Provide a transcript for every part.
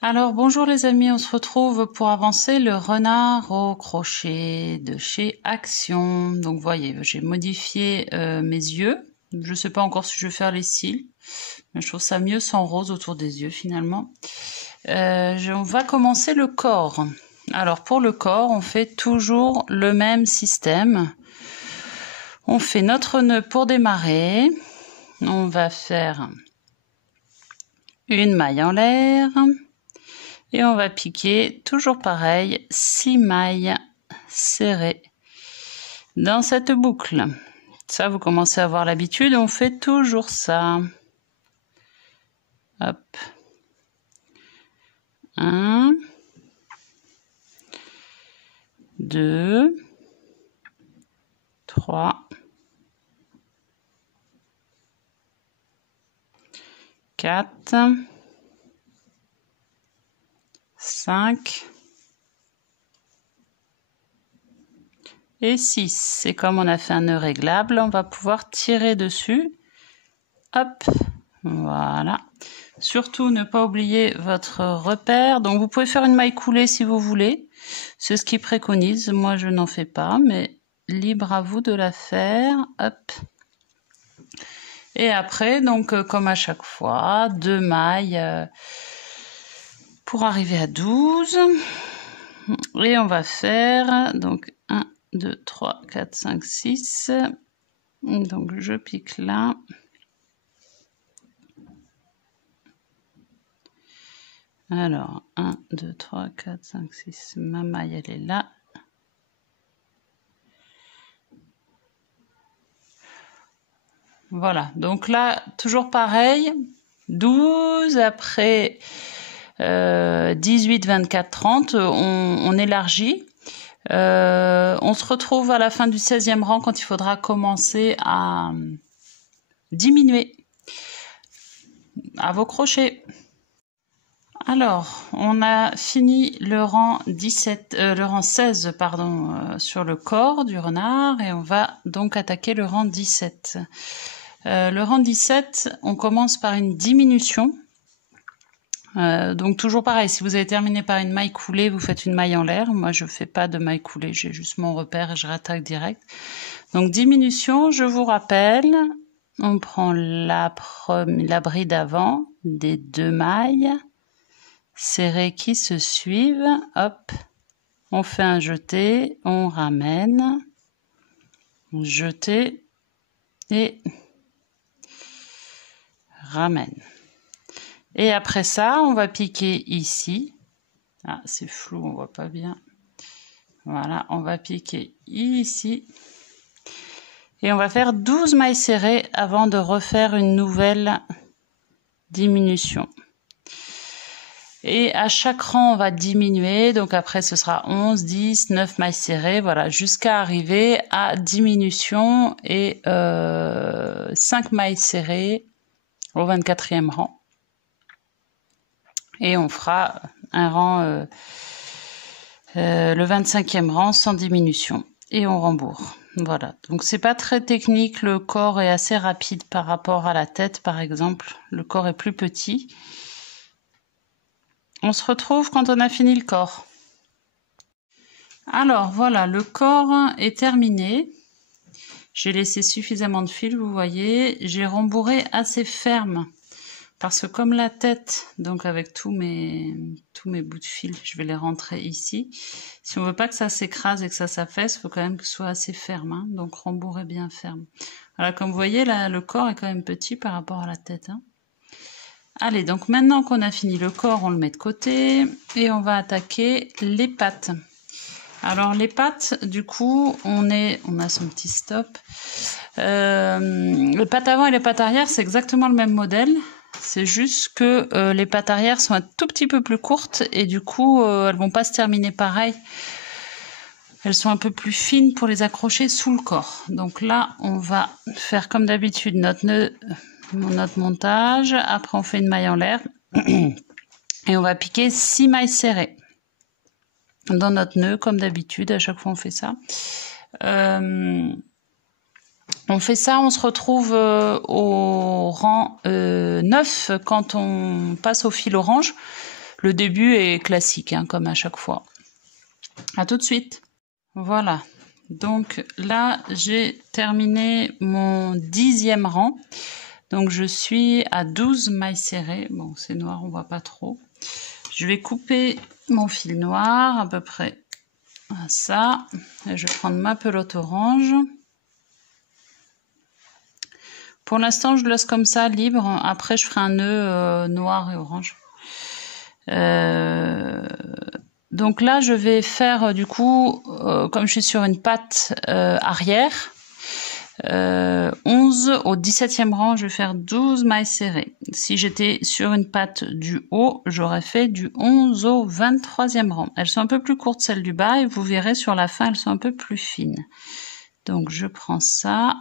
Alors bonjour les amis, on se retrouve pour avancer le renard au crochet de chez Action. Donc vous voyez, j'ai modifié mes yeux. Je ne sais pas encore si je vais faire les cils, mais je trouve ça mieux sans rose autour des yeux finalement. On va commencer le corps. Alors pour le corps, on fait toujours le même système. On fait notre nœud pour démarrer. On va faire une maille en l'air. Et on va piquer, toujours pareil, 6 mailles serrées dans cette boucle. Ça, vous commencez à avoir l'habitude, on fait toujours ça. Hop. 1, 2, 3, 4, 5 et 6. Et comme on a fait un nœud réglable, on va pouvoir tirer dessus. Hop, voilà. Surtout, ne pas oublier votre repère. Donc, vous pouvez faire une maille coulée si vous voulez. C'est ce qu'ils préconisent. Moi, je n'en fais pas, mais libre à vous de la faire. Hop. Et après, donc, comme à chaque fois, 2 mailles pour arriver à 12. Et on va faire, donc, 1, 2, 3, 4, 5, 6. Donc, je pique là. Alors, 1, 2, 3, 4, 5, 6, ma maille, elle est là. Voilà, donc là, toujours pareil, 12, après 18, 24, 30, on élargit. On se retrouve à la fin du 16e rang quand il faudra commencer à diminuer à vos crochets. Alors, on a fini le rang 16 sur le corps du renard et on va donc attaquer le rang 17. Le rang 17, on commence par une diminution. Donc toujours pareil, si vous avez terminé par une maille coulée, vous faites une maille en l'air. Moi, je fais pas de maille coulée, j'ai juste mon repère et je rattaque direct. Donc diminution, je vous rappelle, on prend la bride avant des 2 mailles serrées qui se suivent, hop, on fait un jeté, on ramène, jeté et ramène. Et après ça, on va piquer ici. Ah, c'est flou, on voit pas bien. Voilà, on va piquer ici. Et on va faire 12 mailles serrées avant de refaire une nouvelle diminution. Et à chaque rang, on va diminuer. Donc après, ce sera 11, 10, 9 mailles serrées. Voilà, jusqu'à arriver à diminution et 5 mailles serrées au 24e rang. Et on fera un rang, le 25e rang sans diminution. Et on rembourre. Voilà, donc c'est pas très technique. Le corps est assez rapide par rapport à la tête, par exemple. Le corps est plus petit. On se retrouve quand on a fini le corps. Alors voilà, le corps est terminé. J'ai laissé suffisamment de fil, vous voyez. J'ai rembourré assez ferme. Parce que comme la tête, donc avec tous mes bouts de fil, je vais les rentrer ici. Si on veut pas que ça s'écrase et que ça s'affaisse, il faut quand même que ce soit assez ferme. Hein, donc rembourrer bien ferme. Voilà, comme vous voyez, là, le corps est quand même petit par rapport à la tête. Hein. Allez, donc maintenant qu'on a fini le corps, on le met de côté. Et on va attaquer les pattes. Alors les pattes, du coup, on a son petit stop. Les pattes avant et les pattes arrière, c'est exactement le même modèle. C'est juste que les pattes arrière sont un tout petit peu plus courtes et du coup, elles vont pas se terminer pareil. Elles sont un peu plus fines pour les accrocher sous le corps. Donc là, on va faire comme d'habitude notre montage. Après, on fait une maille en l'air et on va piquer 6 mailles serrées dans notre nœud, comme d'habitude. À chaque fois, on fait ça. On fait ça, on se retrouve au rang 9 quand on passe au fil orange. Le début est classique, hein, comme à chaque fois. À tout de suite. Voilà. Donc là, j'ai terminé mon 10e rang. Donc je suis à 12 mailles serrées. Bon, c'est noir, on voit pas trop. Je vais couper mon fil noir à peu près à ça. Et je vais prendre ma pelote orange. Pour l'instant, je laisse comme ça, libre. Après, je ferai un nœud noir et orange. Donc là, je vais faire du coup, comme je suis sur une patte arrière, 11 au 17e rang, je vais faire 12 mailles serrées. Si j'étais sur une patte du haut, j'aurais fait du 11 au 23e rang. Elles sont un peu plus courtes, celles du bas, et vous verrez sur la fin, elles sont un peu plus fines. Donc je prends ça.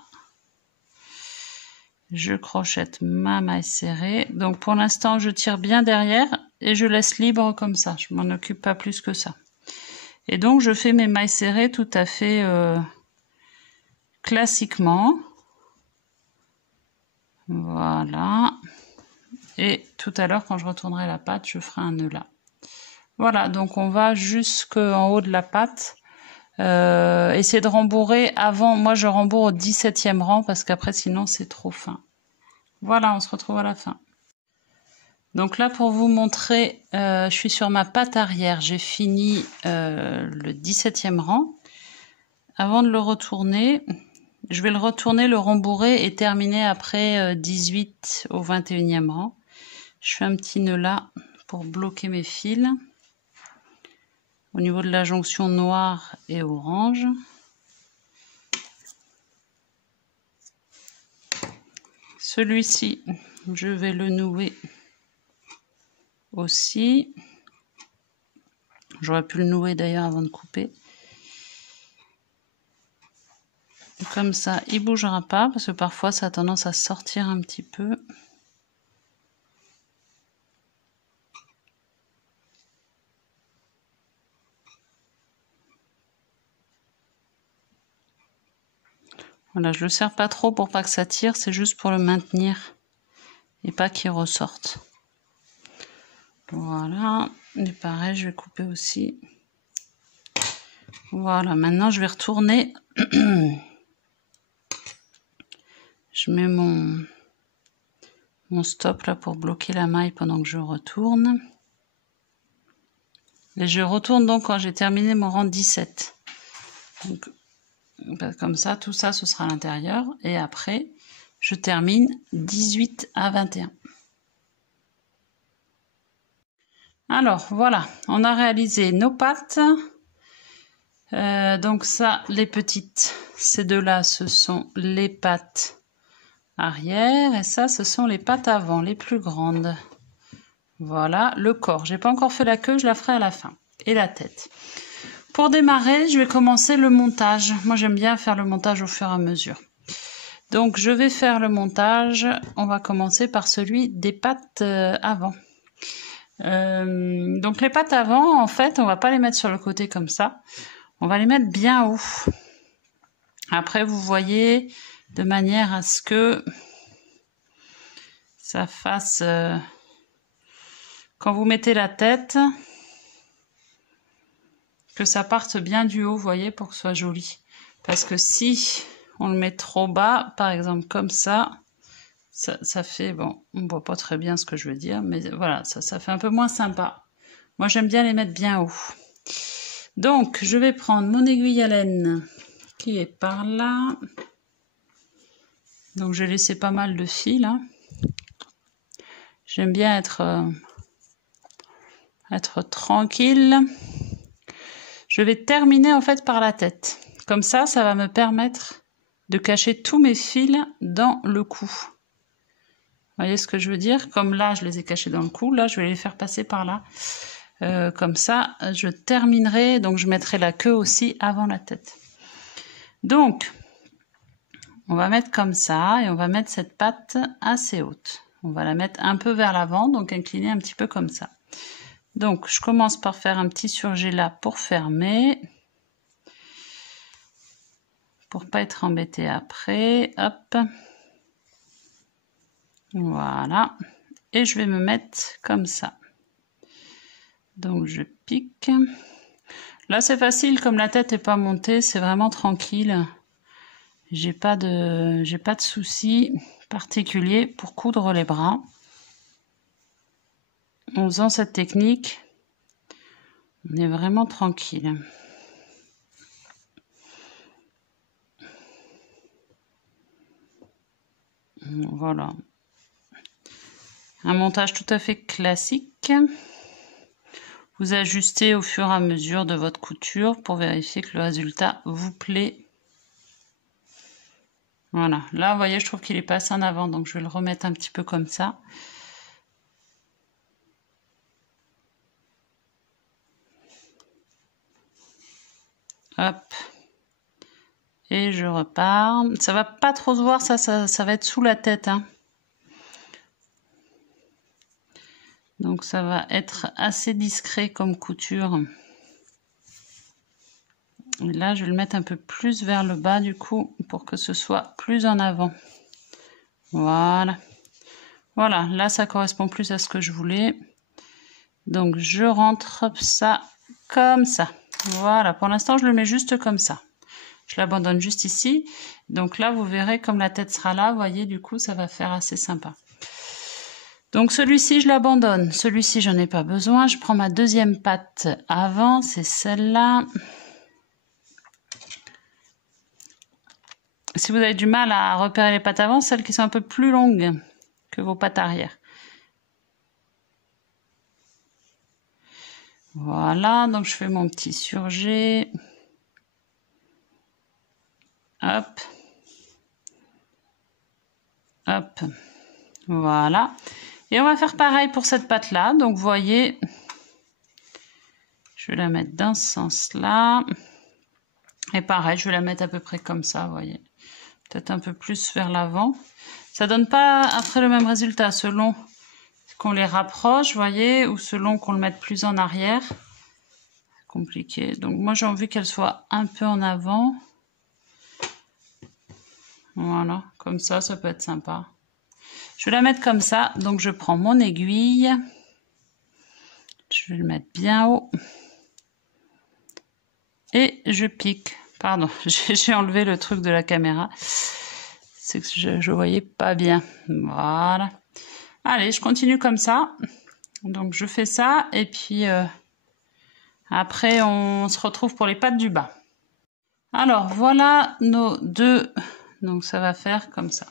Je crochette ma maille serrée. Donc pour l'instant, je tire bien derrière et je laisse libre comme ça. Je m'en occupe pas plus que ça. Et donc je fais mes mailles serrées tout à fait classiquement. Voilà. Et tout à l'heure, quand je retournerai la patte, je ferai un nœud là. Voilà, donc on va jusqu'en haut de la patte. Essayez de rembourrer avant. Moi, je rembourre au 17e rang parce qu'après, sinon, c'est trop fin. Voilà, on se retrouve à la fin. Donc là, pour vous montrer, je suis sur ma patte arrière. J'ai fini le 17e rang. Avant de le retourner, je vais le retourner, le rembourrer et terminer après 18 au 21e rang. Je fais un petit nœud là pour bloquer mes fils au niveau de la jonction noire et orange. Celui-ci, je vais le nouer aussi. J'aurais pu le nouer d'ailleurs avant de couper. Comme ça, il bougera pas parce que parfois ça a tendance à sortir un petit peu. Voilà, je le serre pas trop pour pas que ça tire, c'est juste pour le maintenir et pas qu'il ressorte. Voilà, et pareil, je vais couper aussi. Voilà, maintenant je vais retourner. Je mets mon stop là pour bloquer la maille pendant que je retourne. Et je retourne donc quand j'ai terminé mon rang 17. Donc, comme ça, tout ça, ce sera à l'intérieur. Et après, je termine 18 à 21. Alors, voilà, on a réalisé nos pattes. Donc ça, les petites, ces deux-là, ce sont les pattes arrière. Et ça, ce sont les pattes avant, les plus grandes. Voilà, le corps. J'ai pas encore fait la queue, je la ferai à la fin. Et la tête. Pour démarrer, je vais commencer le montage. Moi, j'aime bien faire le montage au fur et à mesure. Donc, je vais faire le montage. On va commencer par celui des pattes avant. Donc, les pattes avant, en fait, on va pas les mettre sur le côté comme ça. On va les mettre bien haut. Après, vous voyez, de manière à ce que ça fasse... quand vous mettez la tête... que ça parte bien du haut, vous voyez, pour que ce soit joli. Parce que si on le met trop bas, par exemple comme ça fait, bon, on voit pas très bien ce que je veux dire, mais voilà, ça fait un peu moins sympa. Moi, j'aime bien les mettre bien haut. Donc, je vais prendre mon aiguille à laine qui est par là. Donc, j'ai laissé pas mal de fils, là. J'aime bien être tranquille. Je vais terminer en fait par la tête. Comme ça, ça va me permettre de cacher tous mes fils dans le cou. Vous voyez ce que je veux dire? Comme là, je les ai cachés dans le cou, là, je vais les faire passer par là. Comme ça, je terminerai, donc je mettrai la queue aussi avant la tête. Donc, on va mettre comme ça et on va mettre cette patte assez haute. On va la mettre un peu vers l'avant, donc incliner un petit peu comme ça. Donc, je commence par faire un petit surjet là pour fermer. Pour pas être embêté après. Hop. Voilà. Et je vais me mettre comme ça. Donc je pique. Là c'est facile, comme la tête n'est pas montée, c'est vraiment tranquille. J'ai pas de souci particulier pour coudre les bras. En faisant cette technique, on est vraiment tranquille. Voilà. Un montage tout à fait classique. Vous ajustez au fur et à mesure de votre couture pour vérifier que le résultat vous plaît. Voilà. Là, vous voyez, je trouve qu'il est passé en avant, donc je vais le remettre un petit peu comme ça. Hop. Et je repars. Ça va pas trop se voir, ça va être sous la tête, hein. Donc ça va être assez discret comme couture. Et là, je vais le mettre un peu plus vers le bas du coup pour que ce soit plus en avant. Voilà. Voilà, là ça correspond plus à ce que je voulais. Donc je rentre ça comme ça. Voilà, pour l'instant je le mets juste comme ça. Je l'abandonne juste ici. Donc là, vous verrez comme la tête sera là, vous voyez, du coup, ça va faire assez sympa. Donc celui-ci, je l'abandonne. Celui-ci, j'en ai pas besoin. Je prends ma deuxième patte avant, c'est celle-là. Si vous avez du mal à repérer les pattes avant, celles qui sont un peu plus longues que vos pattes arrière. Voilà, donc je fais mon petit surjet. Hop. Hop. Voilà. Et on va faire pareil pour cette patte-là. Donc, vous voyez, je vais la mettre dans ce sens-là. Et pareil, je vais la mettre à peu près comme ça, vous voyez. Peut-être un peu plus vers l'avant. Ça donne pas après le même résultat selon qu'on les rapproche, vous voyez, ou selon qu'on le mette plus en arrière. C'est compliqué. Donc, moi, j'ai envie qu'elle soit un peu en avant. Voilà, comme ça peut être sympa. Je vais la mettre comme ça, donc je prends mon aiguille. Je vais le mettre bien haut. Et je pique. Pardon, j'ai enlevé le truc de la caméra. C'est que je voyais pas bien. Voilà. Allez, je continue comme ça. Donc je fais ça et puis après on se retrouve pour les pattes du bas. Alors voilà nos deux. Donc ça va faire comme ça.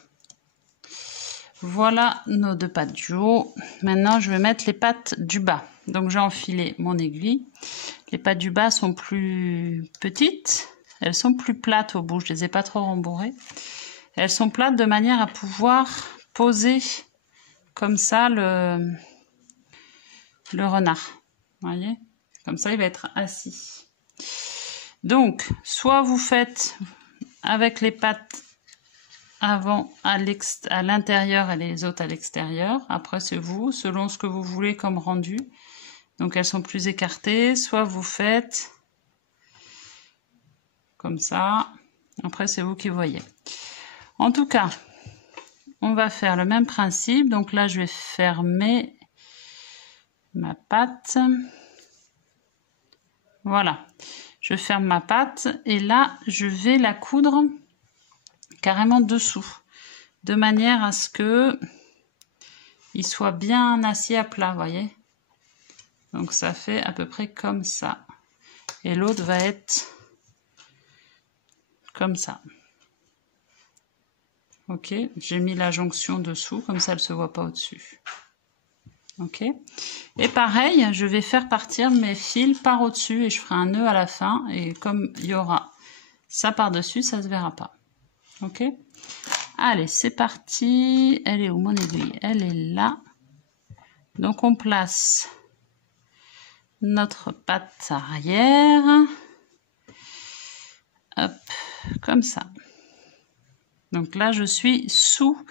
Voilà nos deux pattes du haut. Maintenant, je vais mettre les pattes du bas. Donc, j'ai enfilé mon aiguille. Les pattes du bas sont plus petites. Elles sont plus plates au bout. Je les ai pas trop rembourrées. Elles sont plates de manière à pouvoir poser comme ça le renard. Vous voyez? Comme ça, il va être assis. Donc, soit vous faites avec les pattes avant à l'intérieur et les autres à l'extérieur. Après, c'est vous, selon ce que vous voulez comme rendu. Donc, elles sont plus écartées. Soit vous faites comme ça. Après, c'est vous qui voyez. En tout cas, on va faire le même principe. Donc là, je vais fermer ma patte. Voilà. Je ferme ma patte et là, je vais la coudre carrément dessous, de manière à ce que il soit bien assis à plat, vous voyez. Donc ça fait à peu près comme ça. Et l'autre va être comme ça. Ok, j'ai mis la jonction dessous, comme ça elle ne se voit pas au-dessus. Ok. Et pareil, je vais faire partir mes fils par au-dessus et je ferai un nœud à la fin. Et comme il y aura ça par-dessus, ça ne se verra pas. Ok. Allez, c'est parti. Elle est où mon aiguille? Elle est là. Donc, on place notre patte arrière. Hop, comme ça. Donc là, je suis sous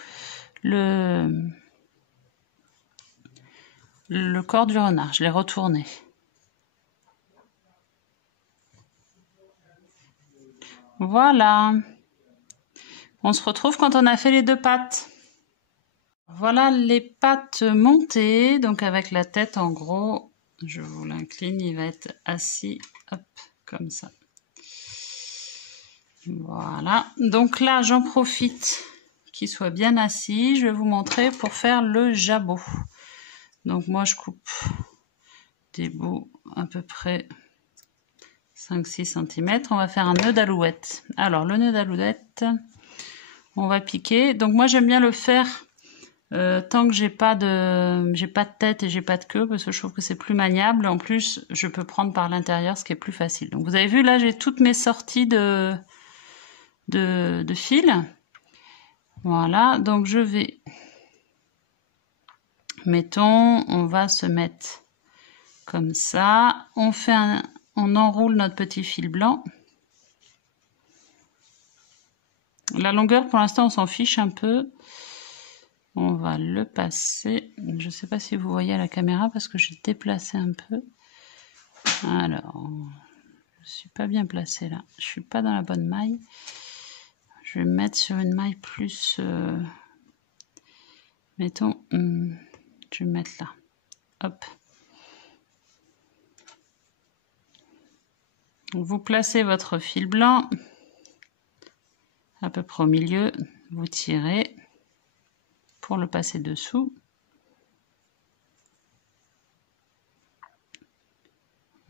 le corps du renard. Je l'ai retourné. Voilà. On se retrouve quand on a fait les deux pattes. Voilà les pattes montées, donc avec la tête en gros je vous l'incline, il va être assis, hop, comme ça. Voilà, donc là j'en profite qu'il soit bien assis. Je vais vous montrer pour faire le jabot. Donc moi je coupe des bouts à peu près 5-6 cm. On va faire un nœud d'alouette. Alors le nœud d'alouette, on va piquer. Donc moi j'aime bien le faire tant que j'ai pas de tête et j'ai pas de queue, parce que je trouve que c'est plus maniable. En plus je peux prendre par l'intérieur, ce qui est plus facile. Donc vous avez vu là, j'ai toutes mes sorties de fil. Voilà, donc je vais, mettons, on va se mettre comme ça, on enroule notre petit fil blanc. La longueur pour l'instant on s'en fiche un peu, on va le passer. Je ne sais pas si vous voyez à la caméra parce que j'ai déplacé un peu. Alors, je suis pas bien placée là, je suis pas dans la bonne maille. Je vais me mettre sur une maille plus, mettons, je vais me mettre là, hop. Vous placez votre fil blanc à peu près au milieu, vous tirez pour le passer dessous.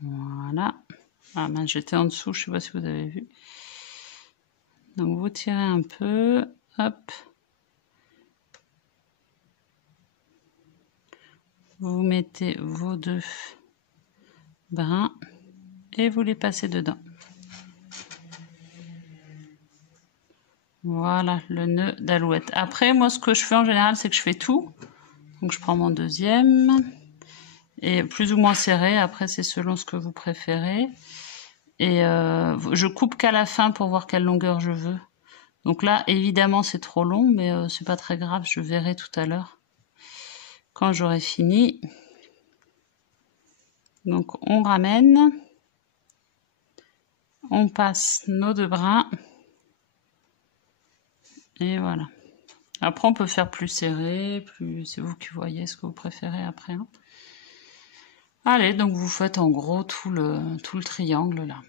Voilà. Ah ben j'étais en dessous, je ne sais pas si vous avez vu. Donc vous tirez un peu, hop. Vous mettez vos deux brins et vous les passez dedans. Voilà le nœud d'alouette. Après, moi, ce que je fais en général, c'est que je fais tout. Donc, je prends mon deuxième et plus ou moins serré. Après, c'est selon ce que vous préférez. Et je coupe qu'à la fin pour voir quelle longueur je veux. Donc là, évidemment, c'est trop long, mais c'est pas très grave. Je verrai tout à l'heure quand j'aurai fini. Donc, on ramène. On passe nos deux brins. Et voilà. Après, on peut faire plus serré, c'est vous qui voyez ce que vous préférez après. Hein. Allez, donc vous faites en gros tout le triangle là.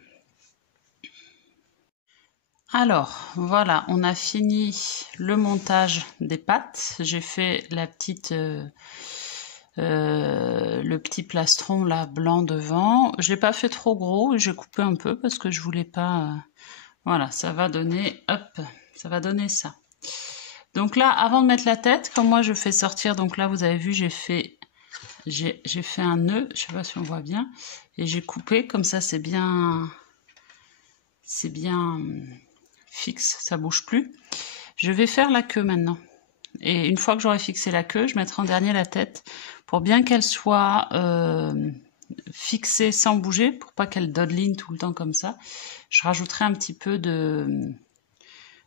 Alors, voilà, on a fini le montage des pattes. J'ai fait la petite, le petit plastron là blanc devant. J'ai pas fait trop gros, j'ai coupé un peu parce que je voulais pas. Voilà, ça va donner, hop, ça va donner ça. Donc là, avant de mettre la tête, comme moi je fais sortir, donc là vous avez vu, j'ai fait un nœud, je sais pas si on voit bien, et j'ai coupé, comme ça c'est bien fixe, ça bouge plus. Je vais faire la queue maintenant. Et une fois que j'aurai fixé la queue, je mettrai en dernier la tête, pour bien qu'elle soit fixée sans bouger, pour pas qu'elle dodeline tout le temps comme ça. Je rajouterai un petit peu de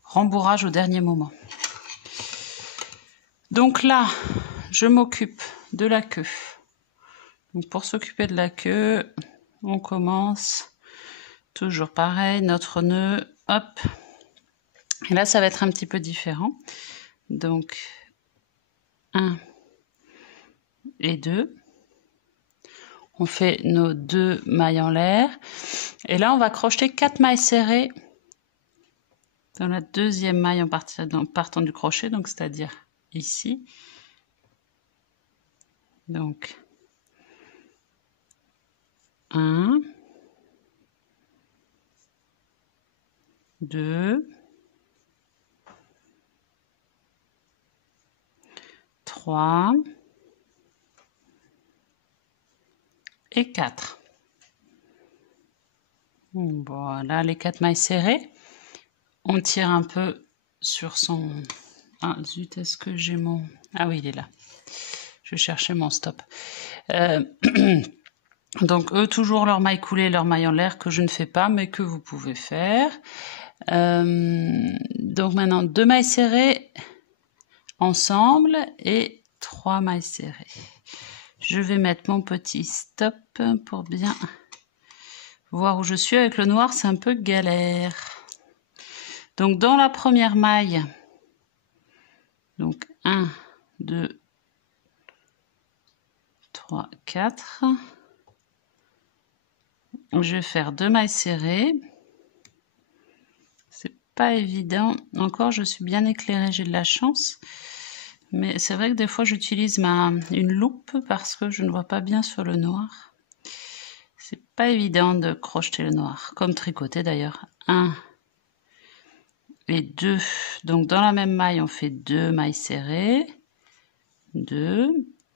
rembourrage au dernier moment. Donc là, je m'occupe de la queue. Donc pour s'occuper de la queue, on commence toujours pareil, notre nœud, hop. Et là, ça va être un petit peu différent. Donc 1 et 2. On fait nos 2 mailles en l'air. Et là, on va crocheter 4 mailles serrées dans la deuxième maille en partant du crochet, donc c'est-à-dire ici. Donc 1, 2, 3 et 4. Voilà les 4 mailles serrées. On tire un peu sur son... Ah zut, est-ce que j'ai mon... Ah oui, il est là. Je vais chercher mon stop. Donc eux, toujours leur maille coulée, leur maille en l'air, que je ne fais pas, mais que vous pouvez faire. Donc maintenant, 2 mailles serrées ensemble et 3 mailles serrées. Je vais mettre mon petit stop pour bien voir où je suis. Avec le noir, c'est un peu galère. Donc dans la première maille, donc 1, 2, 3, 4. je vais faire 2 mailles serrées. C'est pas évident. Encore, je suis bien éclairée, j'ai de la chance. Mais c'est vrai que des fois, j'utilise une loupe parce que je ne vois pas bien sur le noir. C'est pas évident de crocheter le noir, comme tricoter d'ailleurs. 1 et 2. Donc dans la même maille, on fait 2 mailles serrées. 2.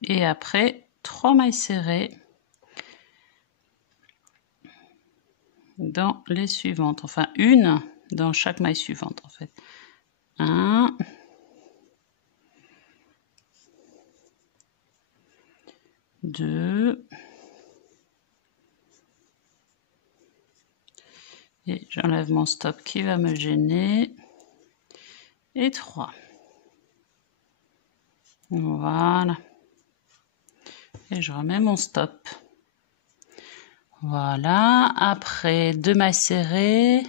Et après, 3 mailles serrées dans les suivantes. Enfin, une dans chaque maille suivante en fait. 1. 2. Et j'enlève mon stop qui va me gêner. Et 3. Voilà. Et je remets mon stop. Voilà. Après, 2 mailles serrées.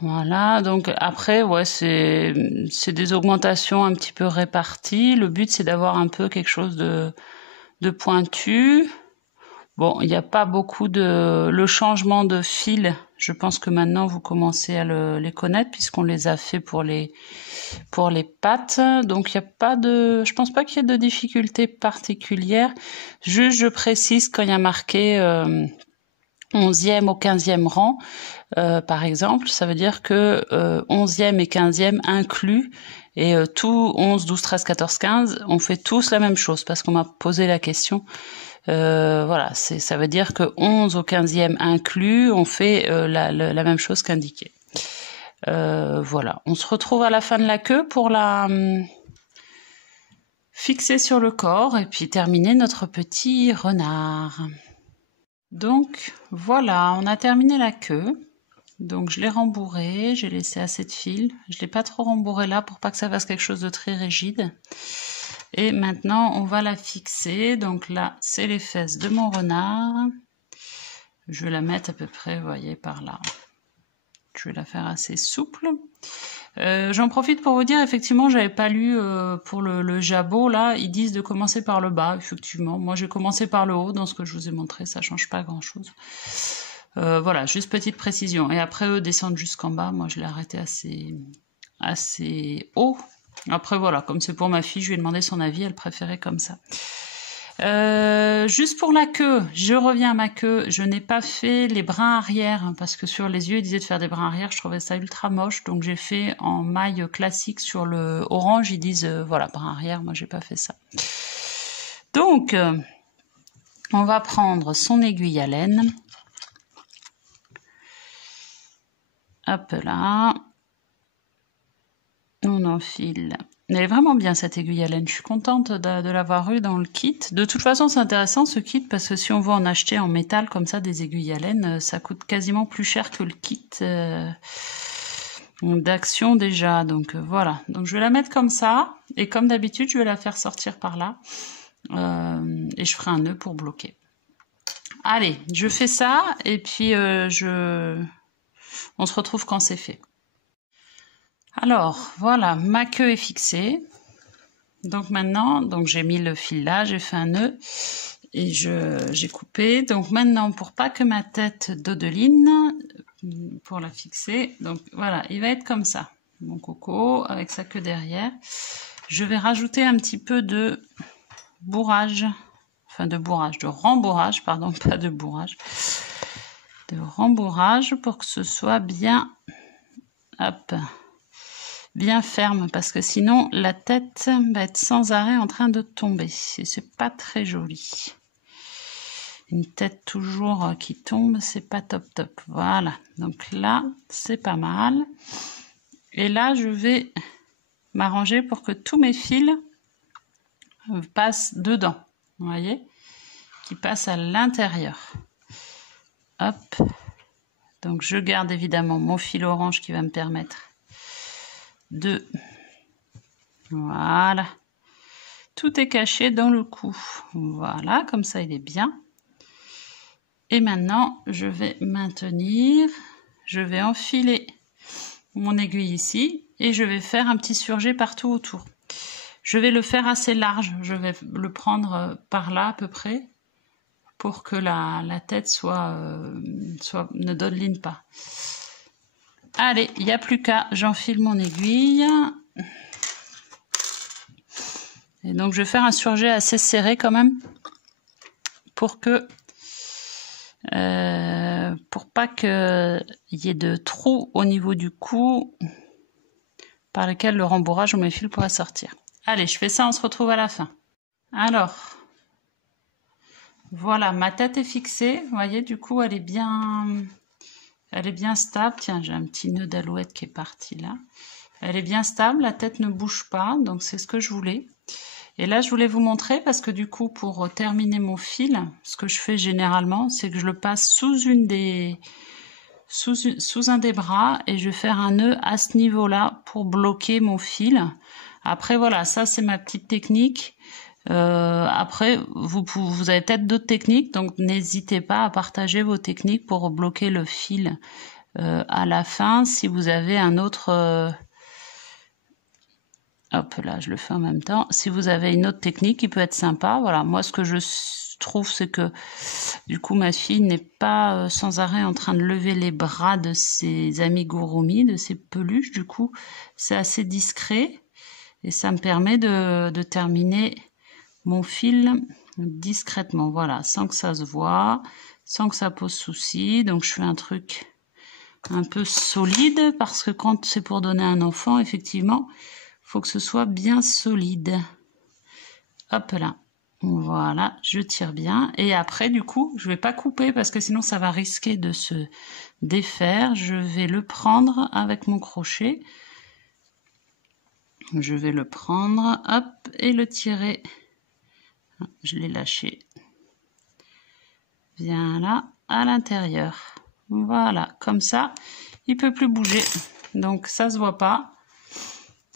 Voilà. Donc après, ouais, c'est des augmentations un petit peu réparties. Le but, c'est d'avoir un peu quelque chose de pointu. Bon, il n'y a pas beaucoup de... Le changement de fil, je pense que maintenant, vous commencez à les connaître puisqu'on les a fait pour les pattes. Donc, il n'y a pas de... Je pense pas qu'il y ait de difficultés particulières. Juste, je précise quand il y a marqué 11e au 15e rang, par exemple, ça veut dire que 11e et 15e inclus. Et tout 11, 12, 13, 14, 15, on fait tous la même chose parce qu'on m'a posé la question. Voilà, ça veut dire que 11 au 15e inclus, on fait la même chose qu'indiqué. Voilà, on se retrouve à la fin de la queue pour la fixer sur le corps et puis terminer notre petit renard. Donc voilà, on a terminé la queue. Donc je l'ai rembourré, j'ai laissé assez de fil. Je ne l'ai pas trop rembourré là pour pas que ça fasse quelque chose de très rigide. Et maintenant, on va la fixer. Donc là, c'est les fesses de mon renard. Je vais la mettre à peu près, vous voyez, par là. Je vais la faire assez souple. J'en profite pour vous dire, effectivement, j'avais pas lu pour le jabot, là, ils disent de commencer par le bas, effectivement. Moi, j'ai commencé par le haut, dans ce que je vous ai montré, ça change pas grand-chose. Voilà, juste petite précision. Et après, eux descendent jusqu'en bas. Moi, je l'ai arrêté assez haut. Après, voilà, comme c'est pour ma fille, je lui ai demandé son avis, elle préférait comme ça. Juste pour la queue, je reviens à ma queue. Je n'ai pas fait les brins arrière, hein, parce que sur les yeux, ils disaient de faire des brins arrière. Je trouvais ça ultra moche, donc j'ai fait en maille classique sur le orange. Ils disent, voilà, brins arrière, moi, j'ai pas fait ça. Donc, on va prendre son aiguille à laine. Hop là, on enfile. Elle est vraiment bien cette aiguille à laine, je suis contente de l'avoir eue dans le kit. De toute façon c'est intéressant ce kit parce que si on veut en acheter en métal comme ça des aiguilles à laine, ça coûte quasiment plus cher que le kit d'action déjà. Donc voilà, donc je vais la mettre comme ça et comme d'habitude je vais la faire sortir par là et je ferai un nœud pour bloquer. Allez, je fais ça et puis on se retrouve quand c'est fait. Alors, voilà, ma queue est fixée. Donc maintenant, j'ai mis le fil là, j'ai fait un nœud et j'ai coupé. Donc maintenant, pour pas que ma tête dodeline, pour la fixer, donc voilà, il va être comme ça. Mon coco, avec sa queue derrière. Je vais rajouter un petit peu de bourrage, de rembourrage, pardon, pas de bourrage. De rembourrage pour que ce soit bien, hop, bien ferme, parce que sinon la tête va être sans arrêt en train de tomber et c'est pas très joli. Une tête toujours qui tombe, c'est pas top top. Voilà, donc là c'est pas mal. Et là je vais m'arranger pour que tous mes fils passent dedans, vous voyez, qui passent à l'intérieur. Hop, donc je garde évidemment mon fil orange qui va me permettre de... Voilà. Tout est caché dans le cou. Voilà, comme ça il est bien. Et maintenant, je vais maintenir. Je vais enfiler mon aiguille ici et je vais faire un petit surjet partout autour. Je vais le faire assez large. Je vais le prendre par là à peu près pour que la tête ne dodeline pas. Allez, il n'y a plus qu'à, j'enfile mon aiguille. Et donc je vais faire un surjet assez serré quand même, pour pas qu'il y ait de trous au niveau du cou par lesquels le rembourrage ou mes fils pourraient sortir. Allez, je fais ça, on se retrouve à la fin. Alors, voilà, ma tête est fixée. Vous voyez, du coup, elle est bien stable. Tiens, j'ai un petit nœud d'alouette qui est parti là. Elle est bien stable, la tête ne bouge pas, donc c'est ce que je voulais. Et là, je voulais vous montrer parce que du coup, pour terminer mon fil, ce que je fais généralement, c'est que je le passe sous un des bras et je vais faire un nœud à ce niveau-là pour bloquer mon fil. Après, voilà, ça c'est ma petite technique. Après, vous avez peut-être d'autres techniques, donc n'hésitez pas à partager vos techniques pour bloquer le fil à la fin. Si vous avez un autre... hop, là, je le fais en même temps. Si vous avez une autre technique qui peut être sympa, voilà. Moi, ce que je trouve, c'est que, du coup, ma fille n'est pas sans arrêt en train de lever les bras de ses amigurumi, de ses peluches. Du coup, c'est assez discret. Et ça me permet de terminer mon fil discrètement. Voilà, sans que ça se voit, sans que ça pose souci. Donc, je fais un truc un peu solide parce que quand c'est pour donner à un enfant, effectivement... faut que ce soit bien solide. Hop là. Voilà, je tire bien. Et après, du coup, je vais pas couper parce que sinon ça va risquer de se défaire. Je vais le prendre avec mon crochet. Je vais le prendre, hop, et le tirer. Je l'ai lâché. Bien là, à l'intérieur. Voilà, comme ça, il peut plus bouger. Donc ça se voit pas.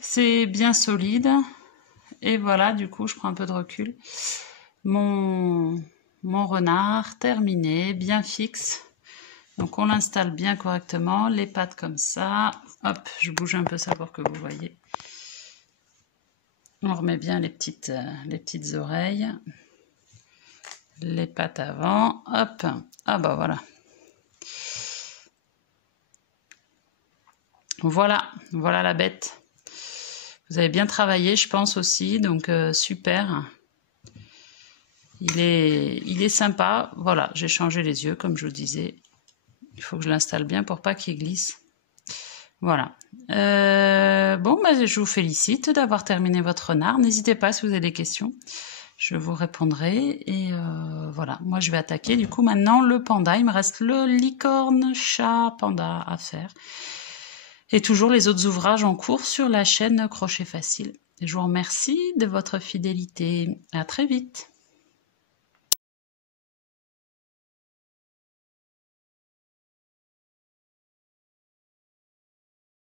C'est bien solide. Et voilà, du coup, je prends un peu de recul. Mon renard terminé, bien fixe. Donc, on l'installe bien correctement. Les pattes comme ça. Hop, je bouge un peu ça pour que vous voyez. On remet bien les petites oreilles. Les pattes avant. Hop. Ah bah voilà. Voilà la bête. Vous avez bien travaillé, je pense aussi, donc super. Il est sympa. Voilà, j'ai changé les yeux, comme je vous disais. Il faut que je l'installe bien pour pas qu'il glisse. Voilà. Bon, bah, je vous félicite d'avoir terminé votre renard. N'hésitez pas si vous avez des questions. Je vous répondrai. Et voilà, moi je vais attaquer du coup maintenant le panda. Il me reste le licorne, chat, panda à faire. Et toujours les autres ouvrages en cours sur la chaîne Crochet Facile. Je vous remercie de votre fidélité. À très vite.